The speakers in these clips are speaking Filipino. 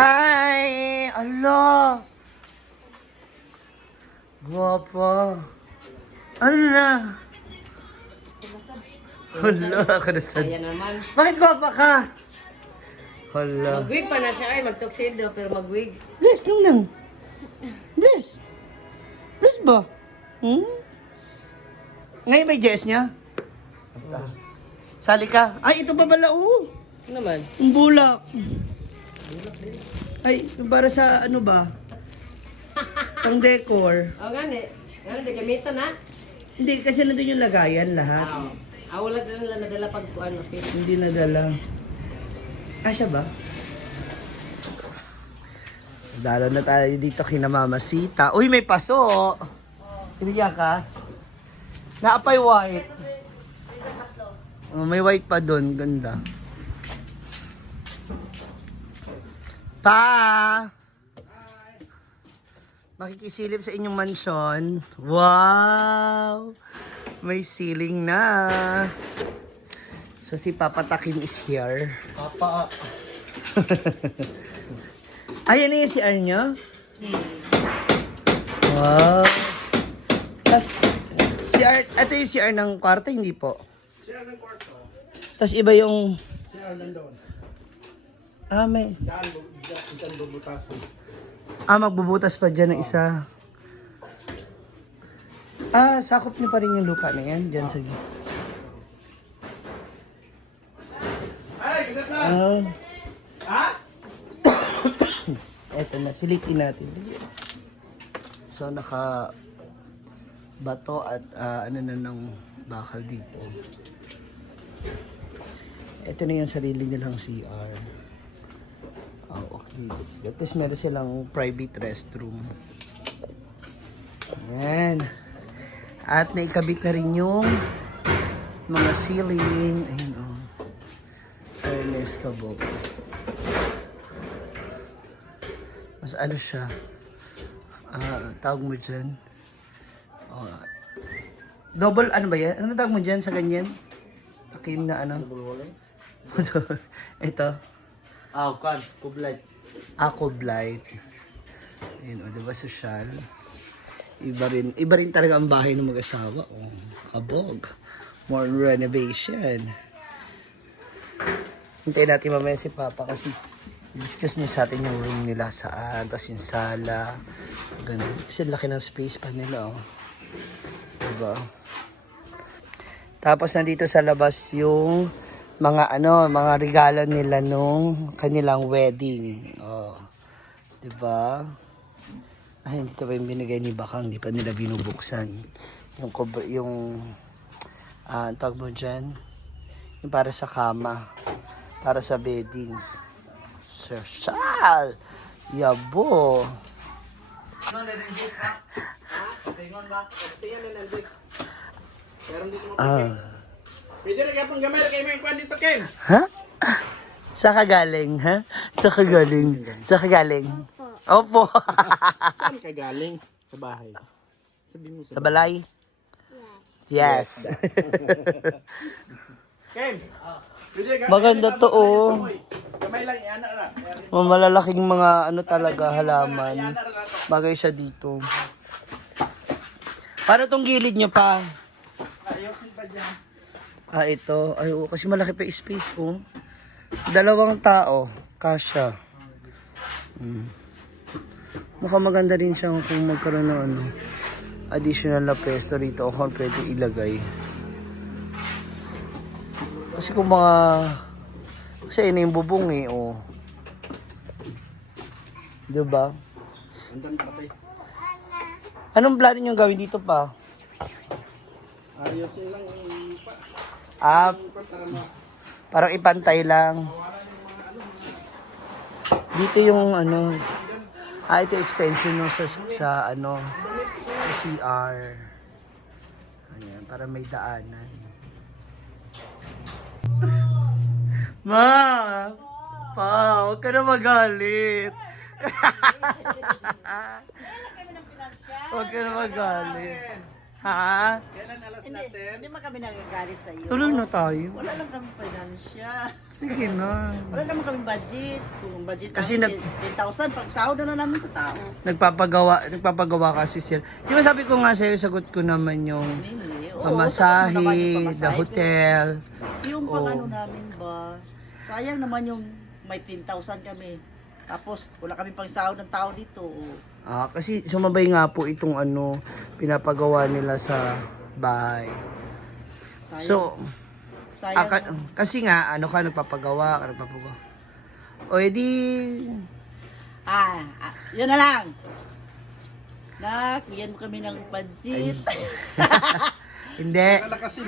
Hi! Ala! Guwapa. Ano na? Hala, kanasad. Ayan naman. Bakit guwapa ka? Hala. Mag-wig pa na siya ay mag-tuxedo pero mag-wig. Bless, nung. Bless. Bless ba? Hmm? Ngayon may jess niya? Sali ka. Ay, ito pa pala, Ano naman? Ang bulak. Ay, para sa ano ba? Pang decor. Oh, gani. Gani, di gamitan na. Hindi, kasi nandun yung lagayan lahat. Wala na nila nadala pag ano, pit. Hindi nadala. Asya ba? So, dalo na tayo dito kina Mama Sita. Uy, may paso! Ibigyan ka? Naapay white. Oh, may white pa doon. Ganda. Pa! Makikisilip sa inyong mansyon. Wow! May ceiling na. So si Papa Takim is here. Papa. Ayan na yung CR niya? Wow. Tapos, CR, ito yung CR ng kwarto, hindi po? CR ng kwarto. Tapos iba yung... CR nandun. May... Diyan bubutasan. magbubutas pa dyan ng isa. Sakop niyo pa rin yung lupa na yan, dyan sa... Ay, kagat lang! Ha? Eto na, silipin natin. So, naka bato at ano na ng bakal dito. Ito na yung sarili nilang CR. Oh, okay, that's good. Tapos meron silang private restroom. Ayan. At naikabit na rin yung mga ceiling. Ayun, oh. Fairness ka, Bob. Mas ano siya, tawag mo dyan, double, ano ba yan? Ano tawag mo dyan sa ganyan? Takim na ano? Ito. Kublight. Kublight. Ayun, o, diba social? Iba rin talaga ang bahay ng mag-asawa. Oh, kabog. More renovation. Hintayin natin mamaya si Papa kasi discuss niya sa atin yung room nila saan, tapos yung sala, ganun. Kasi laki ng space pa nila, oh. Diba? Tapos nandito sa labas yung mga mga regalo nila nung kanilang wedding. Oh. Diba? Ay, hindi pa yung binigay ni Bakang, hindi pa nila binubuksan. Yung tawag mo dyan, yung para sa kama, para sa beddings. Social! Yabo! Pwede na kapang gamay kayo may kwan dito, Ken. Ha? Sa kagaling, ha? Sa kagaling. Sa kagaling. Opo. Saan ka galing? Sa bahay. Sabihin mo Sa balay? Yes. Ken! Pwede ka. Maganda to, oh. Gamay lang, iana na. Malalaking mga talaga halaman. Bagay siya dito. Paano tong gilid nyo pa? Ayusin pa dyan. Ito. Ay, oh, kasi malaki pa yung space, oh. 2 tao. Kasya. Mukhang maganda din siya kung magkaroon ng additional na pesto rito o kung pwede ilagay. Kasi kung kasi yun yung bubong, eh, oh. Diba? Andan patay. Anong plano nyo gawin dito pa? Ayusin lang pa. Parang ipantay lang. Dito yung ito extension no sa sa CR. Ayan, para may daanan. Ma! Pa, huwag ka na magalit. Huwag ka na magalit. Ha? Kailan alas Hindi, natin? hindi man kami nagagalit sa iyo. Tuloy na tayo. Wala lang kami financial. Sige na. Wala naman kami budget. Kung budget Kasi namin 10,000, pag sahod na namin sa tao. Nagpapagawa kasi sila. Di ba sabi ko nga sa'yo, sagot ko naman yung Hindi. Oo, pamasahe, sagot mo naman yung the pamasahe. hotel. Yung pang Oo. ano namin ba, sayang naman yung may 10,000 kami. Tapos wala kami pang sahod ng tao dito. Kasi sumabay nga po itong pinapagawa nila sa bahay. Sayang. So, sayang. kasi nga, nagpapagawa. O edi, Yun na lang. Nak, bigyan mo kami ng budget. hindi.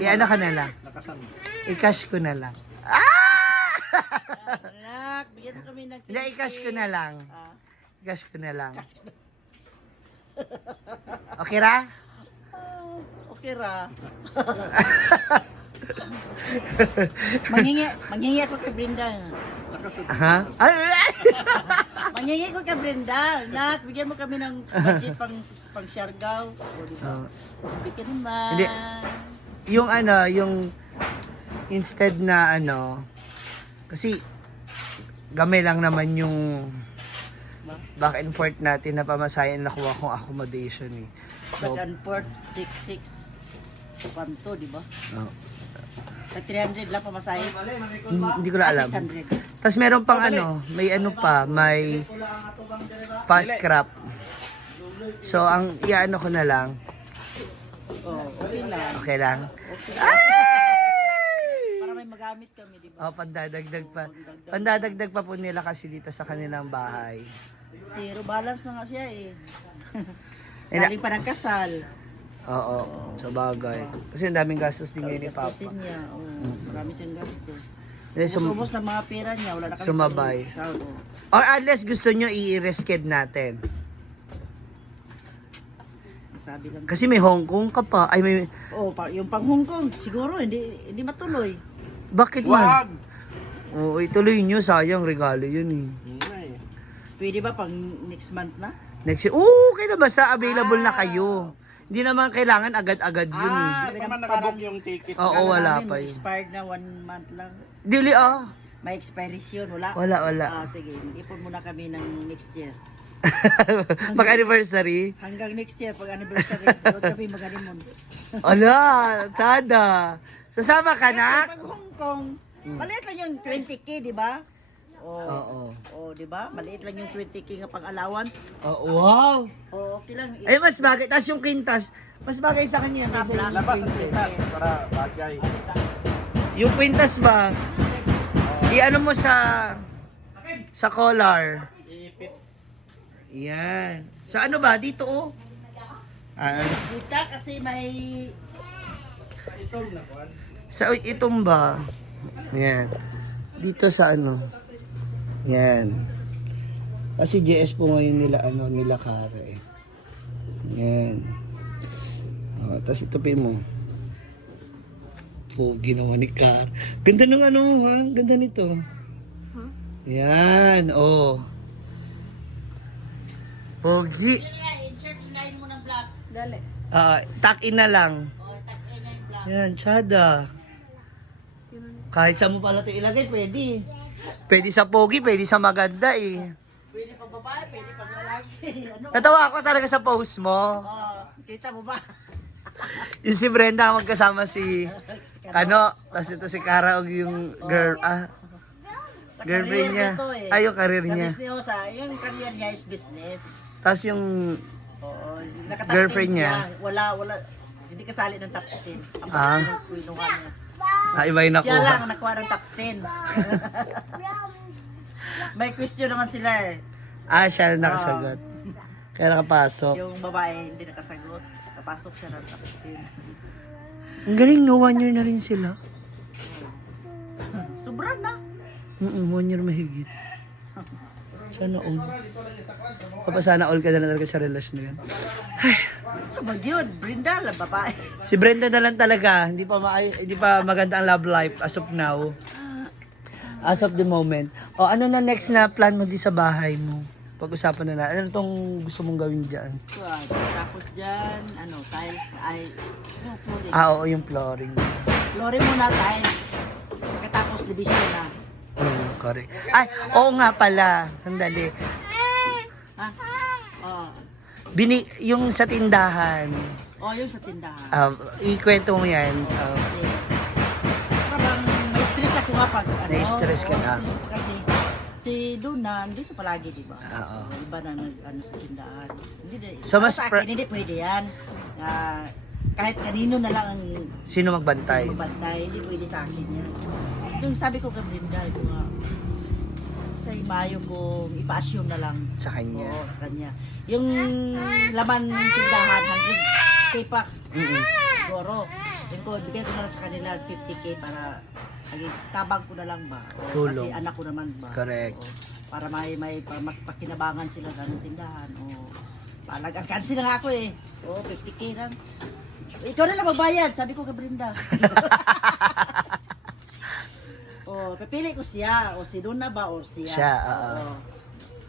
I-ano ka na lang. Nakasan. I-cash ko na lang. Nak, bigyan mo kami ng Hindi, i-cash ko na lang. Ah, I-cash ko na lang. Okay ra? okay ra. Manghingi ako kay Brenda. Ha? Ay! Manghingi ko kay Brenda. Nak, bigyan mo kami ng budget pang Siargao. O, di ba? Hindi ka naman. Hindi. yung instead na kasi gamay lang naman yung back and forth natin na pamasahin nakuha kong accommodation eh. So, Back and forth, 66. Panto, di ba? oh, Sa 300 lang pamasahe. hindi ko na alam. 600. Tapos meron pang may fast crop. So ang iano ko na lang, Oh, okay lang. okay lang. Para may magamit kami, di ba? Pandadagdag pa. Pandadagdag pa po nila kasi dito sa kanilang bahay. Zero balance na nga siya eh. Eh, Galing pa ng kasal. Oo, sa bagay. Kasi ang daming gastos din ngayon ni Papa. Gastusin niya. Oh, marami siyang gastos. Eh, Ubus ng mga pera niya. Wala na kami Sumabay. sahod, oh. Or unless gusto nyo i-rescue natin. Sabi lang. Kasi may Hong Kong ka pa. Ay, may... Oh, yung pang Hong Kong, siguro hindi matuloy. Bakit Wag! man? Oo, ituloy nyo. Sayang, regalo yun eh. Ay. Pwede ba pang next month na? Next year, okay na basta available na kayo. Hindi naman kailangan agad-agad yun eh. Hindi pa man nakabook yung ticket. Oo, Kala wala namin, pa may yun. expired na 1 month lang. Dili May expiration, wala? Wala. Sige, ipon muna kami ng next year. Pag-anniversary. Hanggang next year, pag anniversary, huwag kami mag-honeymoon. Ala, tsada. Sasama ka na? Kasi pag Hong Kong, maliit lang yung 20k, di ba? Oo. Di ba? Maliit lang yung 20k nga pang allowance. Oh, wow. Okay lang. Ay, mas bagay. Tapos yung quintas, mas bagay sa kanya. Kasi yung Labas ang quintas. pitas para bagay. Yung quintas ba? I-ano mo sa collar. Iipit. Yan. Sa ano ba? Dito oh. Kita kasi may... Sa itong nakuan. Sa itong ba? Yan. Dito sa ano. Yan. Kasi JS po ngayon nila kare. Yan. Tapos itupin mo. Pogi naman ni Kar. Ganda ng ha? Ganda nito. Yan. Oh. Pogi. Insert yung line mo ng black. Dali. Tuck-in na lang. Takay niya yung black. Yan, tsada. Kahit saan mo pala ito ilagay, pwede. Pwede sa pogi, pwede sa maganda eh. Pwede pang babae, pwede pang lalaki. Ano? Natawa ako talaga sa post mo. Kita mo ba? Yung si Brenda magkasama si tapos ito si Cara og yung girlfriend niya. Ay, yung career Sa niya. business, yung career niya is business. Tapos yung Oo, nakatap Girlfriend 10 niya? siya. Wala. Hindi kasali ng top 10. Ang Ah. kinuha niya. iba yung Siya lang nakuha. ang nakuha ng top 10. May question naman sila eh. Siya na nakasagot. Kaya nakapasok. Yung babae hindi nakasagot. Nakapasok siya ng top 10. Ang galing no, 1 year na rin sila. Sobra na. 1 year mahigit. Sana all. Sana all ka na talaga sa relasyon na yan. So yun, Brenda lang babae. Si Brenda na lang talaga. Hindi pa maganda ang love life as of now. As of the moment. O ano na next na plan mo di sa bahay mo? pag-usapan na. Ano tong gusto mong gawin dyan? Tapos dyan, tiles, flooring. Oo, yung flooring. Flooring muna, tiles. Pagkatapos, division na. Correct. Ay, oo nga pala. Sandali. Ha? Oh. Yung sa tindahan, Yung sa tindahan. ikwento mo yan. Kasi, parang may stress ako nga pag, Na-stress ka na. stress ako kasi, si Luna, dito palagi, di ba? Oo. Iba na sa tindahan. So, mas sa akin, hindi pwede yan. Kahit kanino na lang ang Sino magbantay? magbantay, hindi pwede sa akin yan. Yung sabi ko kay Brenda, ito nga, sa Mayo kong ipa-assume na lang. Sa kanya. Oo, sa kanya. Yung laman ng tindahan, 100K pa. Siguro. Yung ko, bigyan ko na lang sa kanila 50K para tabang ko na lang ba. Tulong. Kasi anak ko naman ba. Correct. Para may pakinabangan sila sa tindahan. Nag-cancel na nga ako eh. 50K lang. Ikaw na lang magbayad, sabi ko kay Brenda. Pipili ko siya, o si Duna ba, o siya. Siya,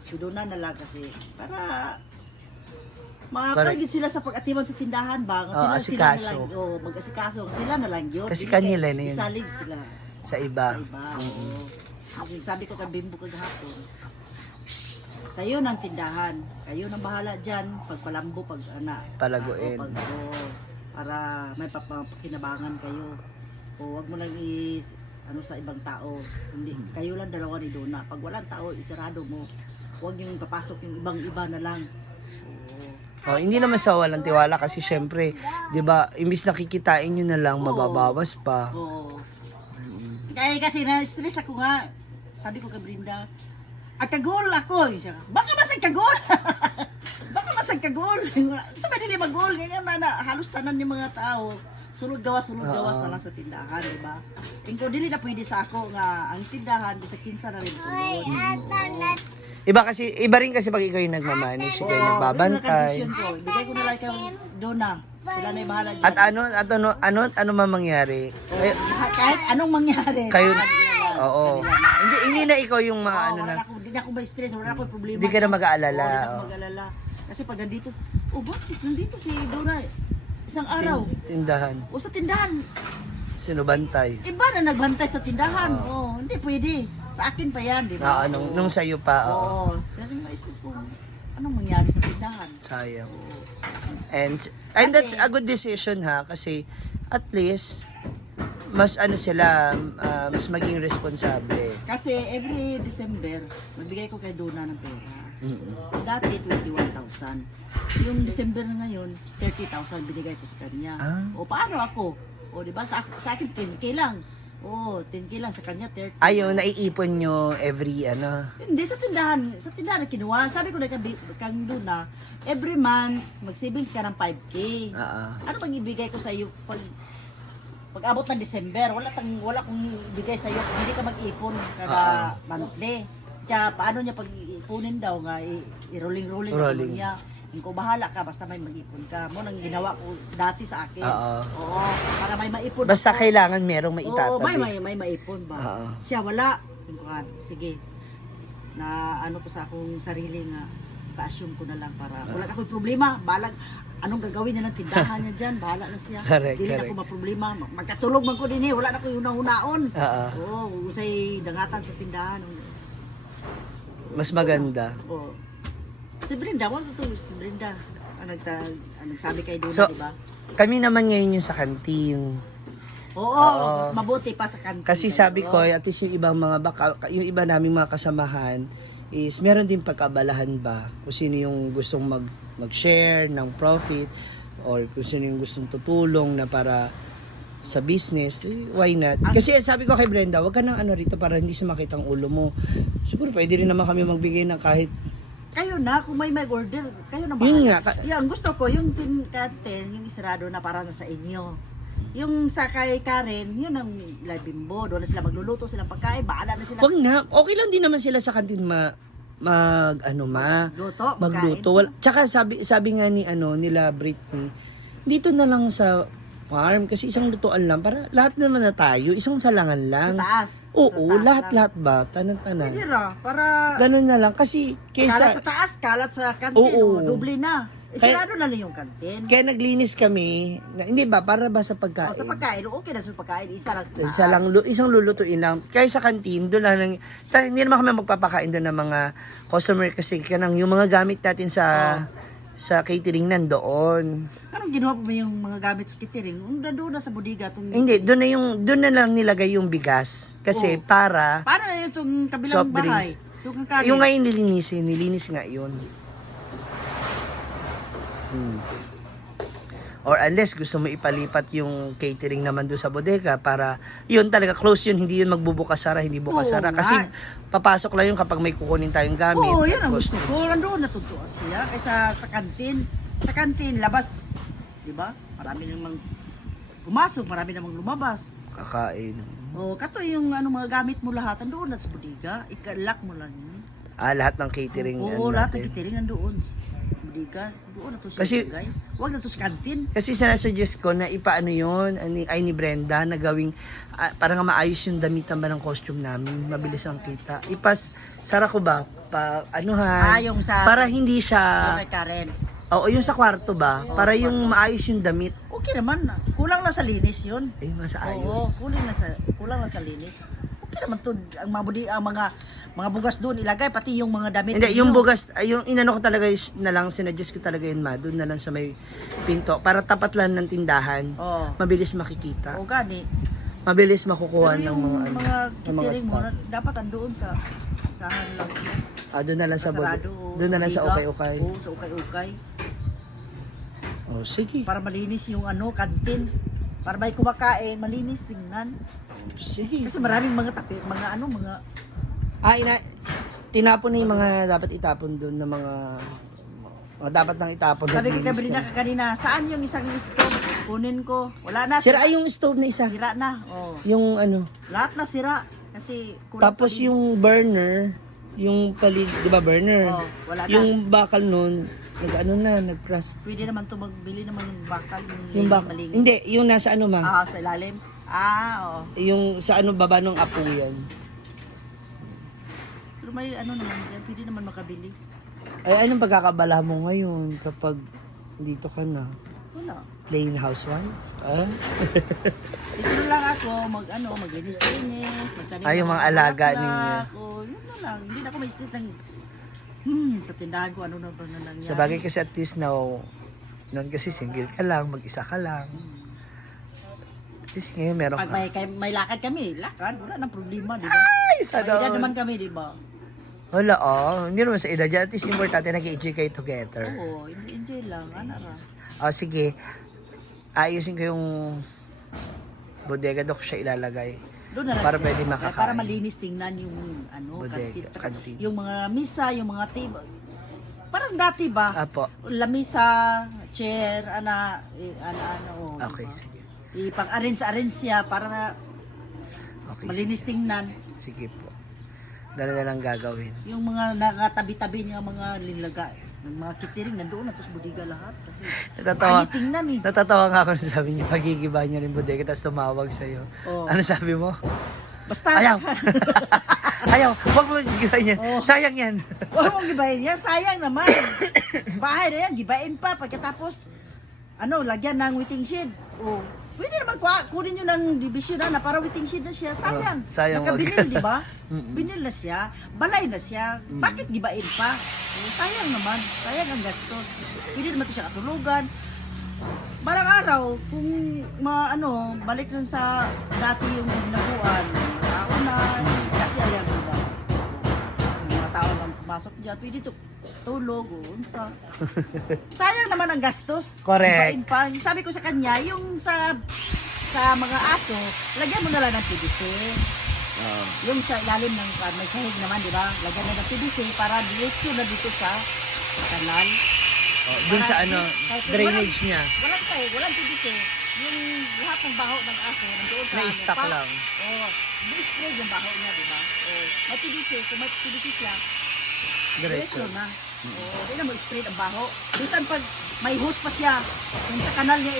Si Duna na lang kasi, para makakagid sila sa pag-atiman sa tindahan ba? asikaso. Mag-asikaso. Sila na lang yun. Kasi Hindi kanila kay- na yun. Isalig sila Sa iba. sa iba. Yung sabi ko kay Bimbo kagahapon, sa'yo ng tindahan, kayo nang bahala dyan, pagpalambo, Palaguin. para may pakinabangan kayo. Wag mo lang sa ibang tao. Hindi, kayo lang dalawa ni Dona. Pag walang tao, isarado mo. Huwag yung papasok yung ibang-iba na lang. Hindi naman sa walang tiwala kasi syempre, 'di ba, imbis nakikitain nyo na lang, mababawas pa. Oo. Kaya kasi na-stress ako nga. Sabi ko kay Brenda, kagol ako. Siya, baka masag kagol. Baka masag kagol. Sa madali mag-gol. Ganyan na halos tanan ng mga tao. Sulod gawas na lang sa tindahan, di ba? Tingko dili na pwede sa ako nga ang tindahan bisa kinsa na rin sulod. Iba rin kasi pag ikaw yung nagmamanage, ikaw yung nagbabantay. Bigay ko na lang kay Dona. Sila na yung bahala dyan. At ano man mangyari? Kahit anong mangyari. Kayo, kanila lang. oo. Hindi na ikaw yung mga ano na, Hindi na ako may stress, wala na akong problema. hindi ka na mag-aalala. Hindi na ako mag-alala. Kasi pag nandito, bakit nandito si Dona? Isang araw. Tindahan. O sa tindahan, Sino bantay? iba na nagbantay sa tindahan. Hindi pwede. Sa akin pa yan, di ba? Nung sa'yo pa, Oo. Kasi ma-stress ko, anong mangyari sa tindahan? sayang. And that's a good decision ha, kasi at least, mas mas maging responsable. Kasi every December, magbigay ko kay Dona ng pera. Dati 21,000. Yung December na ngayon, 30,000 binigay ko sa kanya. Paano ako? Di ba? Sa akin 10K lang. 10K lang sa kanya 30. Ayaw, naiipon nyo every Hindi sa tindahan na kinuha. Sabi ko na kang Duna, every month mag-savings ka ng 5K. Ano pag ibigay ko sa iyo pag abot ng December, wala kong ibigay sa iyo kung hindi ka mag-ipon kada monthly. Tsaka paano niya pag ipunin daw nga i-rolling niya. Kung bahala ka basta may mag-ipon ka. Mo nang ginawa ko dati sa akin. Oo, para may maipon. Basta ako. kailangan merong Oo, maitatabi. may maipon ba? Siya wala. Sige. Na ko sa akong sarili nga pa-assume ko na lang para wala akong problema. Balag anong gagawin niya ng tindahan niya diyan, bahala na siya. Correct, Dili na correct. ako maproblema. Magkatulog man ko dinhi, wala na ko hunaon. Oo. Usay dangatan sa tindahan. Mas maganda. Si Brenda, si Brenda. Nagsabi kay Duna, So, di ba? kami naman ngayon yung sa kantin. Oo, mas mabuti pa sa kantin. Kasi sabi ko, at least yung ibang yung iba naming mga kasamahan is meron din pagkabalahan ba kung sino yung gustong mag-share ng profit or kung sino yung gustong tutulong na para sa business, why not? Kasi sabi ko kay Brenda, wag ka nang rito para hindi sumakit ang ulo mo. Siguro pwede rin naman kami magbigay ng kahit kayo na, kung may order, kayo na ba? Yun nga. Yung gusto ko, yung kantin, yung isarado na para sa inyo. Yung sa kay Karen, yun ang Bimbo. Doon na sila magluluto, silang pagkain, bahala na sila. wag na. Okay lang din naman sila sa kantin magluto. Tsaka sabi nga nila Britney, dito na lang sa farm. Kasi isang lutuan lang. Para lahat naman na tayo. Isang salangan Sa lang. taas. Oo, Sa taas lahat-lahat ba? Hindi Tanan-tanan. ra, para Ganun na lang. Kasi kalat sa kaysa... taas, kalat sa kantin, Oo. doble na. Sarado na lang yung kantin. Kaya naglinis kami. Hindi ba? Para ba sa pagkain? Sa pagkain, okay na sa pagkain, isa lang sa taas. Isang lulutuin lang. Kaya sa kantin, doon lang, hindi naman kami magpapakain doon ng mga customer kasi kanang yung mga gamit natin sa catering nandoon. Anong ginawa mo yung mga gamit sa catering? Doon na sa bodega. Hindi, doon na lang nilagay yung bigas. Kasi para Paano na itong kabilang soft bahay? drinks. Itong kanin? Yung ngayon nilinis nga yun. Or unless gusto mo ipalipat yung catering naman doon sa bodega para yun talaga close yun, hindi yun magbubukas-sara, hindi bukas-sara. Oo Kasi nga. papasok lang yun kapag may kukunin tayong gamit. Oo, yun ang Tapos, gusto ko. Nandoon natutuwa siya. Kaysa sa kantin. Sa kantin, labas. Di ba? Marami namang pumasok, marami namang lumabas. kakain. O, kato yung mga gamit mo lahat, nandoon na sa bodega. Ikalak mo lang yun. Lahat ng catering Oo, ano lahat ng natin. catering nandoon. Bodega. Doon na to sa Kasi- ilagay. Huwag na to sa kantin. Kasi sinasuggest ko na ipaano yun, ay ni Brenda, na gawing, para nga maayos yung damitan ba ng costume namin, mabilis ang kita. Sara ko ba, anuhan, Yung sa... para hindi siya, Kay Karen. oo, yung sa kwarto ba, para yung maayos yung damit, Okay naman. Kulang lang sa linis yun. ay mas Oo, ayos. kulang lang sa linis. Okay naman to, ang mga bugas doon ilagay, pati yung mga damit. Hindi, ninyo. yung bugas, yung inano ko talaga na lang, sinuggest ko talaga yun ma, doon na lang sa may pinto, para tapat lang ng tindahan, Oo. mabilis makikita, O gani. mabilis makukuha ng Pero yung mga, mga ng mga catering mo, staff. dapat andoon sa sahan lang siya. Doon na lang sa Sarado, o doon na lang sa bodega. ukay-ukay. Oo, sa ukay-ukay. Oh, sige. Para malinis yung kantin. Para may kumakain, malinis tingnan. Sige. Kasi maraming mga mga Tinapon na yung mga dapat itapon doon na mga dapat nang itapon. sabi ko Naglinis kanina, kanina, saan yung isang stove? Kunin ko. Wala na. Sira yung stove na isa. Sira na. Oh. Yung ano. Lahat na sira. Kasi kulang Tapos sa linis. yung burner, yung palig, di ba burner? Oh, wala na. Yung bakal nun, nag-crust. Pwede naman to magbili naman yung bakal. Yung bakal. malingit. Hindi, yung nasa ano ma. Sa ilalim. Oo. Yung sa ano baba ng apo yan. Pero may naman dyan. Pwede naman makabili. Ay, anong pagkakabala mo ngayon kapag dito ka na? Wala. Plain housewife? Ah? Dito na lang ako, maglinis-linis, magtanim. Yung mga ng alaga bulaklak. ninyo. Yun na lang. Hindi na ako may stress ng, sa tindahan ko, ano na ba na nangyari. Sa bagay kasi at least now, noon kasi single ka lang, mag-isa ka lang. At least ngayon meron Pag ka. may lakad kami, wala nang problema, di ba? Ay, May sana edad all. naman kami, di ba? Wala hindi naman sa edad dyan. At least importante nag-enjoy kayo together. Oo, enjoy lang, ana ra. Sige, ayusin ko yung bodega doon ko siya ilalagay. Doon na lang Para siya. pwede makakain. Para malinis tingnan yung Bodega, kantin. kantin. Yung mga misa, yung mga table. Parang dati ba? Apo. Lamisa, chair, Okay, sige. Ipang-arrange siya para na Okay, malinis tingnan. sige po. Ganun na lang gagawin. Yung mga nakatabi-tabi niya mga linlagay. Ng mga kitering, nandoon na, tapos budiga lahat. Kasi Natatawa. pangit tingnan eh. Natatawa nga ako na sabi niya, pagigiba niya rin bodega, tapos tumawag sa'yo. Oo. Ano sabi mo? Basta, Ayaw. Ayaw. Huwag mo gibahin yan. Oh. Sayang yan. huwag mong gibain yan, sayang naman. Bahay na yan, gibain pa. Pagkatapos, lagyan ng waiting shed. Pwede naman kunin nyo ng division na para waiting shed na siya. Sayang. sayang, Nakabinil, wag. di ba? Binil na siya. Balay na siya. Bakit gibain pa? Sayang naman. Sayang ang gastos. Pwede naman ito siya katulugan. Balang araw, kung balik nun sa dati yung nabuan, tao na, dati alam mo ba? Mga tao na pumasok dyan, pwede ito tulog o unsa. Sayang naman ang gastos. Correct. Ibain pa. Sabi ko sa kanya, yung sa mga aso, lagyan mo na lang ng PVC. Yung sa ilalim ng may sahig naman, di ba? Lagyan na ng PVC para diretso na dito sa kanal. Dun sa drainage niya. Walang PVC. Yung lahat ng baho ng aso, nandoon sa Na-stock lang. di-spray yung baho niya, di ba? May PVC, kung may PVC siya, Diretso. diretso na. Hindi na mo spray ang baho. Bisan pag may hose pa siya. Yung sa kanal niya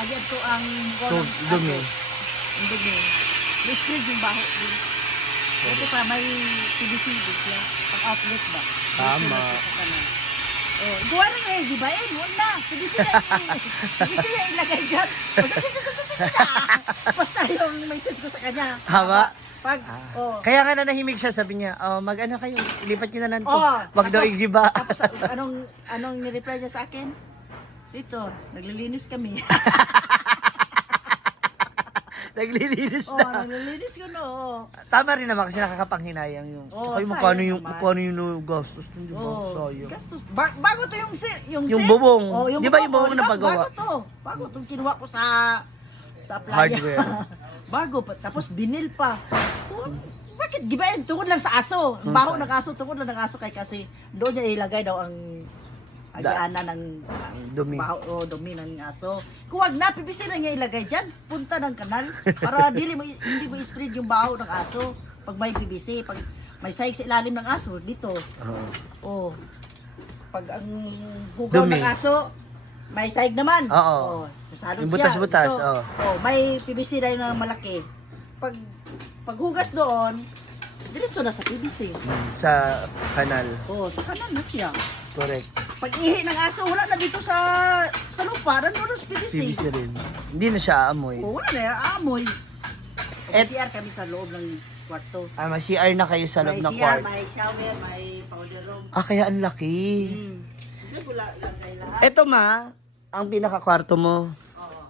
agad to ang Dumi. Ang dumi. May spread yung baho din. Ito pa, may PVC din siya. Pang outlet ba? Tama. Sa kanal. Oh, gawa na nga, di ba? Wala. PVC na ilagay dyan. Basta yung message ko sa kanya. Haba. Pag, Kaya nga nanahimik siya, sabi niya, mag-ano kayo, ilipat niyo na lang to. Oh, Wag daw tapos- igiba. Tapos anong nireply niya sa akin? Dito, naglilinis kami. Naglilinis Oh, na. naglilinis ko no. Tama rin naman kasi nakakapanghinayang yung. Oo, Tsaka yung sayang naman. magkano yung gastos dun, di ba? Oh, Sayang. gastos. Bago to yung Yung set. bubong. Oh, Di ba yung bubong na paggawa? Bago to. Bago to kinuha ko sa playa. Hardware. Bago pa. Tapos binil pa. Oh, bakit gibain? Tungkol lang sa aso. Baho ng aso. Tungkol lang ng aso kasi doon niya ilagay daw ang agianan ng Dumi. baho o dumi ng aso. Kung wag na, PVC na niya ilagay dyan. Punta ng kanal. Para hindi mo spread yung baho ng aso. Pag may PVC, pag may sahig sa ilalim ng aso, dito. Oh. Pag ang hugaw Dumi. ng aso, may sahig naman. Oo. Nasalot Yung siya. butas-butas, Dito. oo. Oh, may PVC na yun na malaki. Paghugas doon, diretso na sa PVC. Sa kanal. Oh, sa kanan na siya. Correct. Pag ihi ng aso, wala na dito sa lupa, nandun na sa PVC. PVC rin. Hindi na siya aamoy. Oh, wala na, amoy. Et- CR kami sa loob ng kwarto. May CR na kayo sa loob May ng CR, kwarto. may shower, may powder room. Kaya ang laki. Hindi ko lang lahat. Eto ma, ang pinaka-kwarto mo. Oo.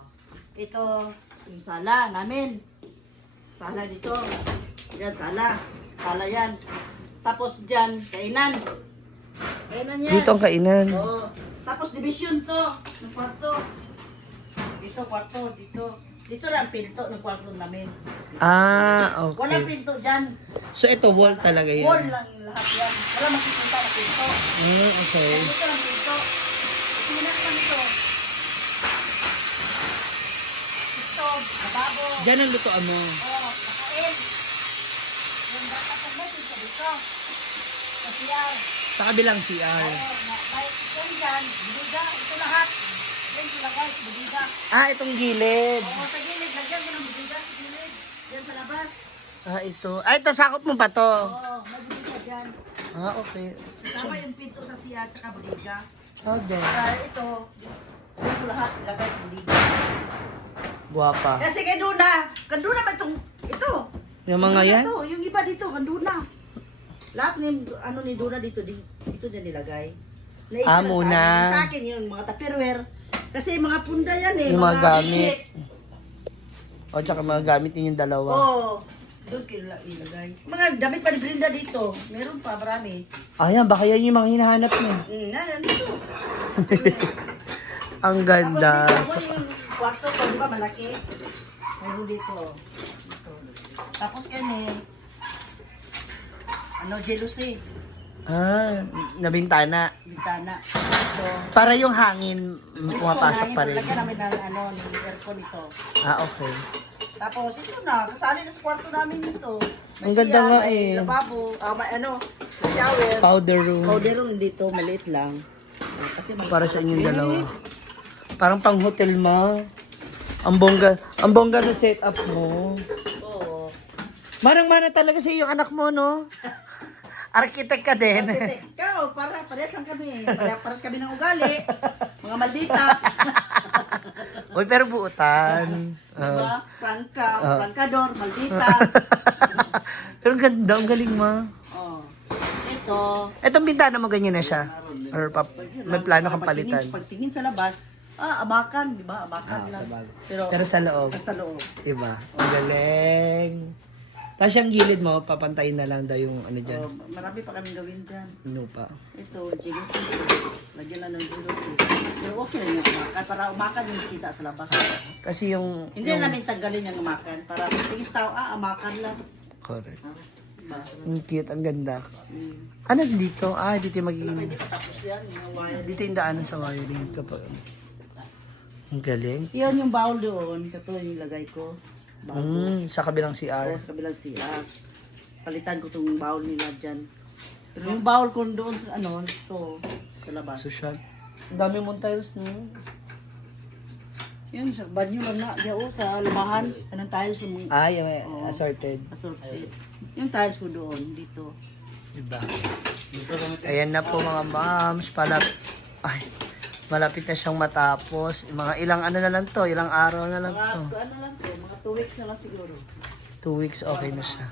Ito, yung sala namin. Sala dito. Yan, sala. Sala yan. Tapos dyan, kainan. Kainan yan. Dito ang kainan. Oo. Tapos division to, ng kwarto. Dito, kwarto, dito. Dito na ang pinto ng kwarto namin. Okay. Walang pinto dyan. So ito wall talaga yun. Wall lang lahat yan. Wala makikita na pinto. Okay. Dito lang pinto. Tingnan lang ito. Ito, lababo. Diyan ang lutoan mo. Oh, nakain. Yung dapat ang may pinto dito. Kasi yan. Sa kabilang CR. May dyan, budiga. Ito lahat. Yan sila guys, budiga. Itong gilid. Oo, sa gilid. Lagyan ko ng budiga sa gilid. Yan sa labas. Ito. Ito sakop mo pa to. Oo, may budiga dyan. Okay. Tama yung pinto sa siya at saka budiga. Okay. Para ito, dito lahat ilagay sa budiga. Guwapa. Kasi kay Duna, kanduna ba itong, ito. Yung mga yan? Ito, yung iba dito, kanduna. Lahat ng ni Duna dito, dito niya nilagay. Naisip na Muna. Sa akin yung mga tupperware. Kasi mga punda yan eh. Yung mga gamit. bedsheet. O, tsaka mga gamit yun yung dalawa. Oo. Doon ilagay. Mga damit pa ni Brenda dito. Meron pa, marami. Ayan, baka yan yung mga hinahanap mo. Nandito. Ang ganda. Tapos dito, yung kwarto ko, di ba malaki? Meron dito. Dito. Tapos yan eh. Jealousy. Nabintana. Bintana. Ito. Para yung hangin pumapasok pa rin. Lagyan namin ng ng aircon ito. Okay. Tapos ito na, kasali na sa kwarto namin dito. Ang ganda nga may eh. lababo, may may shower. Powder room. Powder room dito, maliit lang. Kasi Para sa inyong dalawa. Parang pang hotel mo. Ang bongga ng setup mo. Oo. Manang-mana talaga sa iyo yung anak mo, no? Architect ka din. Ikaw, parehas lang kami. Parehas kami ng ugali. Mga maldita. Uy, pero buutan. Diba? Frankador, maldita. Pero ang ganda, ang galing mo. Oh. Ito. Etong bintana mo ganyan na siya. Or may plano kang palitan. Pagtingin sa labas, amakan, di ba? Amakan lang. Pero sa loob. Sa loob. Diba? Ang galing. Tapos yung gilid mo, papantayin na lang daw yung ano dyan. Marami pa kami gawin dyan. Ano pa? Ito, jealousy. Lagyan lang ng jealousy. Pero okay lang yung umakan. Para umakan yung kita sa labas. Kasi yung... Hindi na namin tanggalin yung umakan. Para tingis tao, amakan lang. Correct. Diba? Ang cute, ang ganda. Ano dito? Dito yung magiging... Hindi pa tapos yan. Yung wire. Dito yung daanan sa wiring kapag... Ang galing. Yan yung bowl doon. Ito yung lagay ko. Bowl. Sa kabilang CR. Tapos kabilang CR. Palitan ko itong bowl nila dyan. Pero yung bowl ko doon sa ito, sa labas. Social. Dami mong tiles, no? Yun, sa banyo lang na. Diyo, sa lumahan. Anong tiles mo? Ay, assorted. Assorted. Yung tiles ko doon, dito. Diba? Ayan na po mga moms. Malapit na siyang matapos. Mga ilang ano na lang to, ilang araw na lang to. Mga, ano lang po, mga 2 weeks na lang siguro. 2 weeks okay na siya.